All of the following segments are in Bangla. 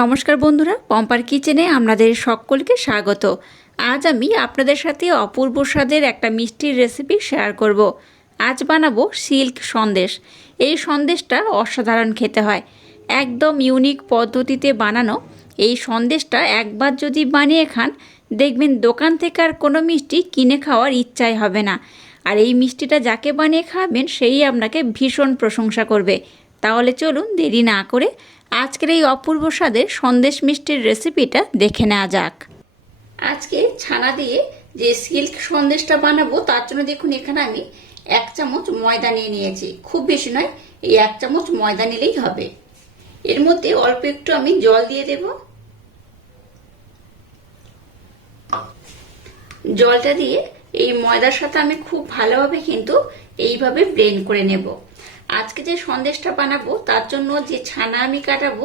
নমস্কার বন্ধুরা, পম্পার কিচেনে আপনাদের সকলকে স্বাগত। আজ আমি আপনাদের সাথে অপূর্ব স্বাদের একটা মিষ্টির রেসিপি শেয়ার করব। আজ বানাবো সিল্ক সন্দেশ। এই সন্দেশটা অসাধারণ খেতে হয়। একদম ইউনিক পদ্ধতিতে বানানো এই সন্দেশটা একবার যদি বানিয়ে খান, দেখবেন দোকান থেকে আর কোনো মিষ্টি কিনে খাওয়ার ইচ্ছাই হবে না। আর এই মিষ্টিটা যাকে বানিয়ে খাবেন সেই আপনাকে ভীষণ প্রশংসা করবে। তাহলে চলুন দেরি না করে আজকের এই অপূর্ব স্বাদের সন্দেশ মিষ্টির রেসিপিটা দেখে নেওয়া যাক। আজকে ছানা দিয়ে যে সিল্ক সন্দেশটা বানাবো, তার জন্য দেখুন এখানে আমি এক চামচ ময়দা নিয়ে নিয়েছি। খুব বেশি নয়, এই এক চামচ ময়দা নিলেই হবে। এর মধ্যে অল্প একটু আমি জল দিয়ে দেব। জলটা দিয়ে এই ময়দার সাথে আমি খুব ভালোভাবে কিন্তু এইভাবে ব্লেন্ড করে নেব। আজকে যে সন্দেশটা বানাবো, তার জন্য যে ছানা আমি কাটাবো,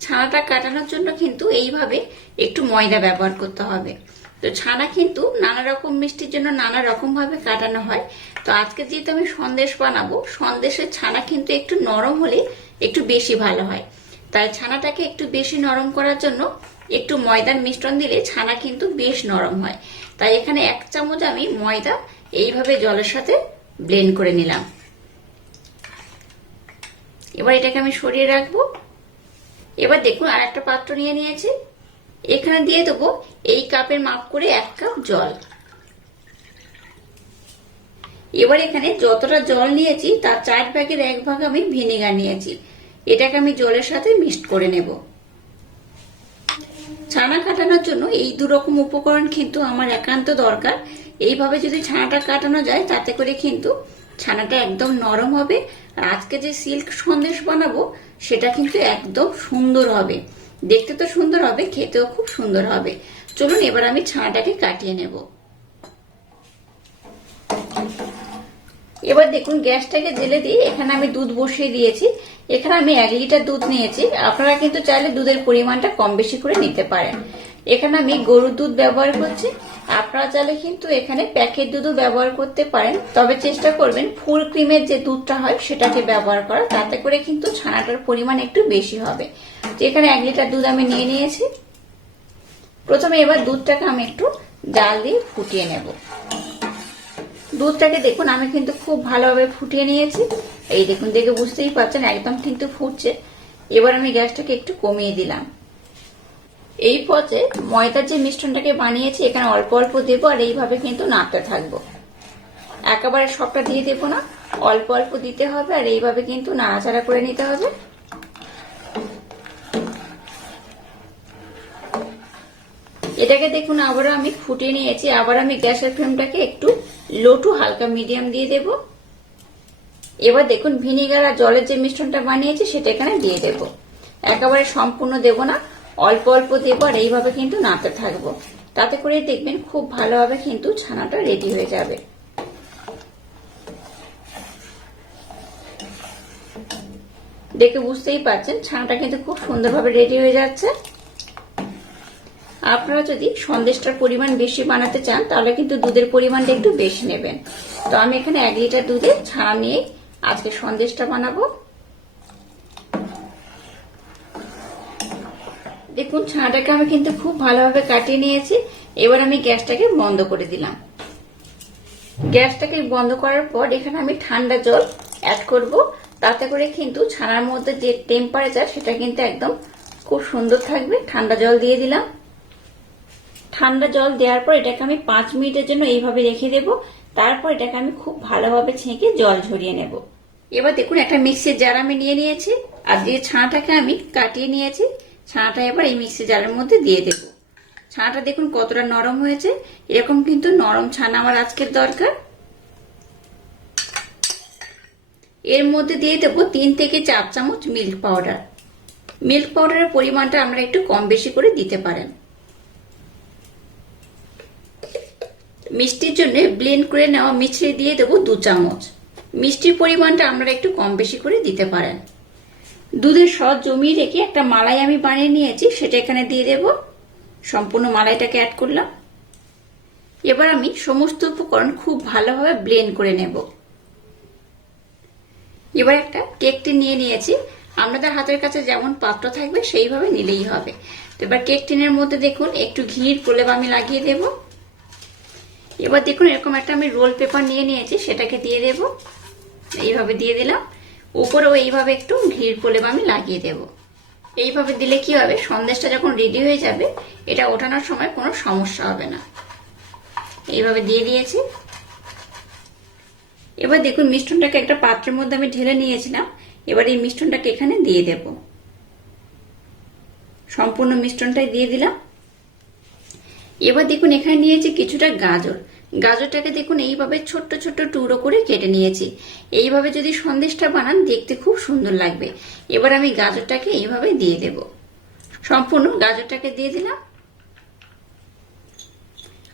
ছানাটা কাটানোর জন্য কিন্তু এইভাবে একটু ময়দা ব্যবহার করতে হবে। তো ছানা কিন্তু নানা রকম মিষ্টির জন্য নানা রকম ভাবে কাটানো হয়। তো আজকে যেহেতু আমি সন্দেশ বানাবো, সন্দেশের ছানা কিন্তু একটু নরম হলে একটু বেশি ভালো হয়। তাই ছানাটাকে একটু বেশি নরম করার জন্য একটু ময়দার মিশ্রণ দিলে ছানা কিন্তু বেশ নরম হয়। তাই এখানে এক চামচ আমি ময়দা এইভাবে জলের সাথে ব্লেন্ড করে নিলাম। এবার এটাকে আমি সরিয়ে রাখব। এবার দেখুন আর একটা পাত্র নিয়ে নিয়েছি। এখানে দিয়ে দেবো এই কাপের মাপ করে এক কাপ জল। এবার এখানে যতটা জল নিয়েছি, তার চার ভাগের এক ভাগ আমি ভিনেগার নিয়েছি। এটাকে আমি জলের সাথে মিক্সড করে নেব। ছানা কাটানোর জন্য এই দু রকম উপকরণ কিন্তু আমার একান্ত দরকার। এইভাবে যদি ছানাটা কাটানো যায়, তাতে করে কিন্তু ছানাটা একদম নরম হবে আর আজকে যে সিল্ক সন্দেশ বানাবো, সেটা কিন্তু একদম সুন্দর হবে। দেখতে তো সুন্দর হবে, খেতেও খুব সুন্দর হবে। চলুন, এবার আমি ছানাটাকে কাটিয়ে নেব। এবার দেখুন, গ্যাসটাকে জেলে দিয়ে এখানে আমি দুধ বসিয়ে দিয়েছি। এখানে আমি এক লিটার দুধ নিয়েছি। আপনারা কিন্তু চাইলে দুধের পরিমাণটা কম বেশি করে নিতে পারেন। এখানে আমি গরুর দুধ ব্যবহার করছি। আপনারা চাইলে কিন্তু এখানে প্যাকেট দুধও ব্যবহার করতে পারেন। তবে চেষ্টা করবেন ফুল ক্রিমের যে দুধটা হয় সেটাকে ব্যবহার করা। তাতে করে কিন্তু ছানাটার পরিমাণ একটু বেশি হবে। এখানে এক লিটার দুধ আমি নিয়ে নিয়েছি। প্রথমে এবার দুধটাকে আমি একটু জাল দিয়ে ফুটিয়ে নেব। দুধটাকে দেখুন, আমি কিন্তু খুব ভালোভাবে ফুটিয়ে নিয়েছি। এই দেখুন, দেখে বুঝতেই পারছেন, একদম কিন্তু ফুটছে। এবার আমি গ্যাসটাকে একটু কমিয়ে দিলাম। এই পথে ময়দার যে মিশ্রণটাকে বানিয়েছি, এখানে অল্প অল্প দেবো আর এইভাবে কিন্তু নাড়তে থাকব। একেবারে সবটা দিয়ে দেবো না, অল্প অল্প দিতে হবে আর এইভাবে কিন্তু নাড়াচাড়া করে নিতে হবে। এটাকে দেখুন, আবারও আমি ফুটিয়ে নিয়েছি, আবার আমি গ্যাসের ফ্লেমটাকে একটু লো টু হালকা মিডিয়াম দিয়ে দেব। এবার দেখুন, ভিনিগার আর জলের যে মিশ্রণটা বানিয়েছি, সেটা এখানে দিয়ে দেব। একেবারে সম্পূর্ণ দেব না অল্প অল্প দেবো আর এইভাবে কিন্তু নাড়তে থাকব। তাতে করে দেখবেন খুব ভালোভাবে কিন্তু ছানাটা রেডি হয়ে যাবে। দেখে বুঝতেই পারছেন, ছানাটা কিন্তু খুব সুন্দরভাবে রেডি হয়ে যাচ্ছে। আপনারা যদি সন্দেশটার পরিমাণ বেশি বানাতে চান, তাহলে কিন্তু দুধের পরিমাণটা একটু বেশি নেবেন। তো আমি এখানে এক লিটার দুধে ছানা নিয়ে আজকে সন্দেশটা বানাবো। দেখুন, ছানাটাকে আমি কিন্তু খুব ভালোভাবে কাটিয়ে নিয়েছি। এবার আমি গ্যাসটাকে বন্ধ করে দিলাম। গ্যাসটাকে বন্ধ করার পর এখানে আমি ঠান্ডা জল অ্যাড করব। তাতে করে কিন্তু ছানার মধ্যে যে টেম্পারেচার সেটা কিন্তু একদম খুব সুন্দর থাকবে। ঠান্ডা জল দিয়ে দিলাম। ঠান্ডা জল দেওয়ার পর এটাকে আমি পাঁচ মিনিটের জন্য এইভাবে রেখে দেব। তারপর এটাকে আমি খুব ভালোভাবে ছেঁকে জল ঝরিয়ে নেব। এবার দেখুন, একটা মিক্সির জার আমি নিয়ে নিয়েছি। আর যে ছানাটাকে আমি কাটিয়ে নিয়েছি ছানাটা এবার এই মিক্সি জারের মধ্যে দিয়ে দেব। ছানাটা দেখুন কতটা নরম হয়েছে। এরকম কিন্তু নরম ছানা আমার আজকের দরকার। এর মধ্যে দিয়ে দেবো তিন থেকে চার চামচ মিল্ক পাউডার মিল্ক পাউডারের পরিমাণটা আমরা একটু কম বেশি করে দিতে পারেন। মিষ্টির জন্য ব্লেন্ড করে নেওয়া মিছরি দিয়ে দেবো দু চামচ। মিষ্টির পরিমাণটা আমরা একটু কম বেশি করে দিতে পারেন। দুধের সদ জমিয়ে রেখে একটা মালাই আমি বানিয়ে নিয়েছি, সেটা এখানে দিয়ে দেব। সম্পূর্ণ মালাইটাকে অ্যাড করলাম। এবার আমি সমস্ত উপকরণ খুব ভালোভাবে ব্লেন্ড করে নেব। এবার একটা কেকটি নিয়ে নিয়েছি। আপনাদের হাতের কাছে যেমন পাত্র থাকবে, সেইভাবে নিলেই হবে। তো এবার কেক টিনের মধ্যে দেখুন, একটু ঘির প্রলেপ আমি লাগিয়ে দেব। এবার দেখুন, এরকম একটা আমি রোল পেপার নিয়ে নিয়েছি, সেটাকে দিয়ে দেব। এইভাবে দিয়ে দিলাম। উপরেও এইভাবে একটু ঘির প্রলেপ আমি লাগিয়ে দেব। এইভাবে দিলে কি হবে? সন্দেশটা যখন রেডি হয়ে যাবে, এটা ওঠানোর সময় কোনো সমস্যা হবে না। এইভাবে দিয়ে দিয়েছি। এবার দেখুন মিষ্টনটাকে একটা পাত্রের মধ্যে আমি ঢেলে নিয়েছিলাম। এবার এই মিষ্টনটাকে এখানে দিয়ে দেব। সম্পূর্ণ মিষ্টনটাই দিয়ে দিলাম। এবার দেখুন এখানে নিয়েছি কিছুটা গাজর। গাজরটাকে দেখুন, এইভাবে ছোট্ট ছোট্ট টুকরো করে কেটে নিয়েছি। এইভাবে যদি সন্দেশটা বানান, দেখতে খুব সুন্দর লাগবে। এবার আমি গাজরটাকে এইভাবে দিয়ে দেব। সম্পূর্ণ গাজরটাকে দিয়ে দিলাম।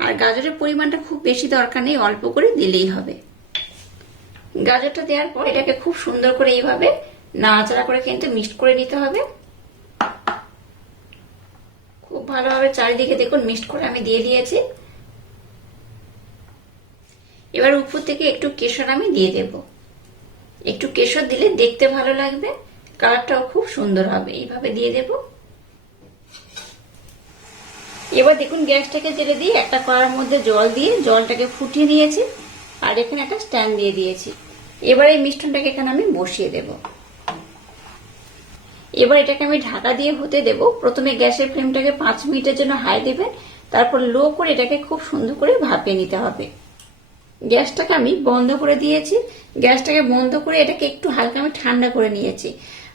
আর গাজরের পরিমাণটা খুব বেশি দরকার নেই, অল্প করে দিলেই হবে। গাজরটা দেওয়ার পর এটাকে খুব সুন্দর করে এইভাবে নাড়াচাড়া করে কিন্তু মিক্সড করে নিতে হবে। খুব ভালোভাবে চারিদিকে দেখুন, মিক্সড করে আমি দিয়ে দিয়েছি। এবার উপর থেকে একটু কেশর আমি দিয়ে দেব। একটু কেশর দিলে দেখতে ভালো লাগবে, কালারটাও খুব সুন্দর হবে, এইভাবে দিয়ে দেব। এবার দেখুন গ্যাসটাকে জেলে দিয়ে একটা কড়ার মধ্যে জল দিয়ে জলটাকে ফুটিয়ে নিয়েছি আর এখানে একটা স্ট্যান্ড দিয়ে দিয়েছি। এবার এই মিষ্টনটাকে এখানে আমি বসিয়ে দেব। এবার এটাকে আমি ঢাকা দিয়ে হতে দেব। প্রথমে গ্যাসের ফ্লেমটাকে পাঁচ মিনিটের জন্য হাই দেবেন, তারপর লো করে এটাকে খুব সুন্দর করে ভাপিয়ে নিতে হবে। গ্যাসটাকে আমি বন্ধ করে দিয়েছি। গ্যাসটাকে বন্ধ করে এটাকে একটু হালকা আমি ঠান্ডা করে নিয়েছি।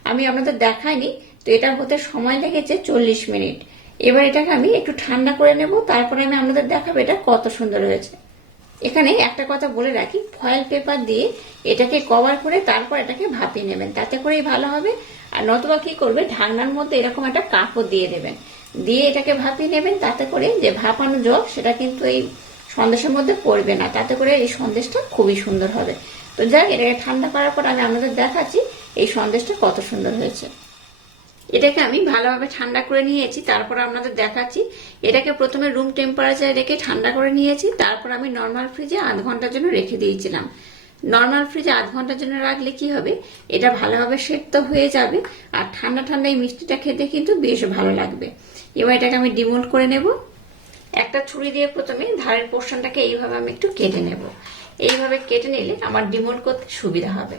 আমি আপনাদের দেখাইনি, তো এটা হতে সময় লেগেছে চল্লিশ মিনিট। এবার এটাকে আমি একটু ঠান্ডা করে নেব, তারপরে আমি আপনাদের দেখাবো এটা কত সুন্দর হয়েছে। এখানে একটা কথা বলে রাখি ফয়েল পেপার দিয়ে এটাকে কভার করে তারপর এটাকে ভাপিয়ে নেবেন। তাতে করেই ভালো হবে। আর নতুবা কি করবে, ঢাকনার মধ্যে এরকম একটা কাপড় দিয়ে দেবেন। দিয়ে এটাকে ভাপিয়ে নেবেন, তাতে করে যে ভাপানো জল, সেটা কিন্তু এই সন্দেশের মধ্যে পড়বে না। তাতে করে এই সন্দেশটা খুবই সুন্দর হবে। তো যাক এটাকে ঠান্ডা করার পর আমি আপনাদের দেখাচ্ছি এই সন্দেশটা কত সুন্দর হয়েছে। এটাকে আমি ভালোভাবে ঠান্ডা করে নিয়েছি, তারপর আপনাদের দেখাচ্ছি। এটাকে প্রথমে রুম টেম্পারেচারে রেখে ঠান্ডা করে নিয়েছি, তারপর আমি নর্মাল ফ্রিজে আধ ঘণ্টার জন্য রেখে দিয়েছিলাম। নর্মাল ফ্রিজে আধ ঘণ্টার জন্য রাখলে কি হবে? এটা ভালোভাবে সেদ্ধ হয়ে যাবে, আর ঠান্ডা ঠান্ডা এই মিষ্টিটা খেতে কিন্তু বেশ ভালো লাগবে। এবার এটাকে আমি ডিমোল্ড করে নেব। একটা ছুরি দিয়ে প্রথমে ধারের পোর্শনটাকে এইভাবে আমি একটু কেটে নেব। এইভাবে কেটে নিলে আমার ডিমোল্ড করতে সুবিধা হবে।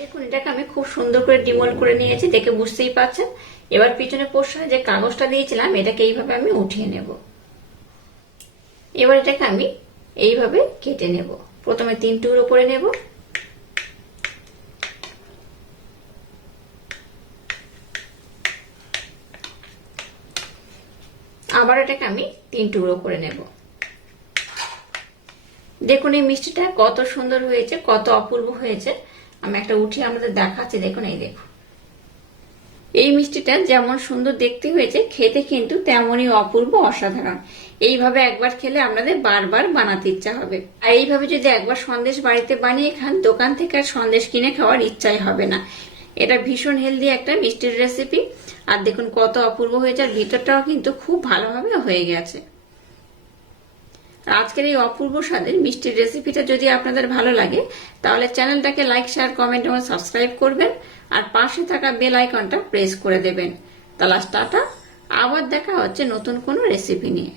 দেখুন, এটাকে আমি খুব সুন্দর করে ডিমোল্ড করে নিয়েছি, দেখে বুঝতেই পারছেন এবার পিছনে পোর্শনে যে কাগজটা দিয়েছিলাম, এটাকে এইভাবে আমি উঠিয়ে নেব। এবার এটাকে আমি এইভাবে কেটে নেব। প্রথমে তিন টুকরো করে নেব। আবার এটাকে আমি তিন টুকরো করে নেব। দেখুন এই মিষ্টিটা কত সুন্দর হয়েছে, কত অপূর্ব হয়েছে। আমি একটা উঠিয়ে আমাদের দেখাচ্ছি, দেখুন এই দেখুন। এই মিষ্টিটা যেমন সুন্দর দেখতে হয়েছে, খেতে কিন্তু তেমনই অপূর্ব, অসাধারণ। এইভাবে একবার খেলে আপনাদের বারবার বানাতে ইচ্ছা হবে। আর এইভাবে যদি একবার সন্দেশ বাড়িতে বানিয়ে খান, দোকান থেকে আর সন্দেশ কিনে খাওয়ার ইচ্ছাই হবে না। এটা ভীষণ হেলদি একটা মিষ্টির রেসিপি আর দেখুন কত অপূর্ব হয়েছে, আর ভিতরটাও কিন্তু খুব ভালোভাবে হয়ে গেছে। আজকের এই অপূর্ব স্বাদের মিষ্টির রেসিপিটা যদি আপনাদের ভালো লাগে, তাহলে চ্যানেলটাকে লাইক শেয়ার কমেন্ট এবং সাবস্ক্রাইব করবেন, আর পাশে থাকা বেল আইকনটা প্রেস করে দেবেন। তাহলে টাটা, আবার দেখা হচ্ছে নতুন কোনো রেসিপি নিয়ে।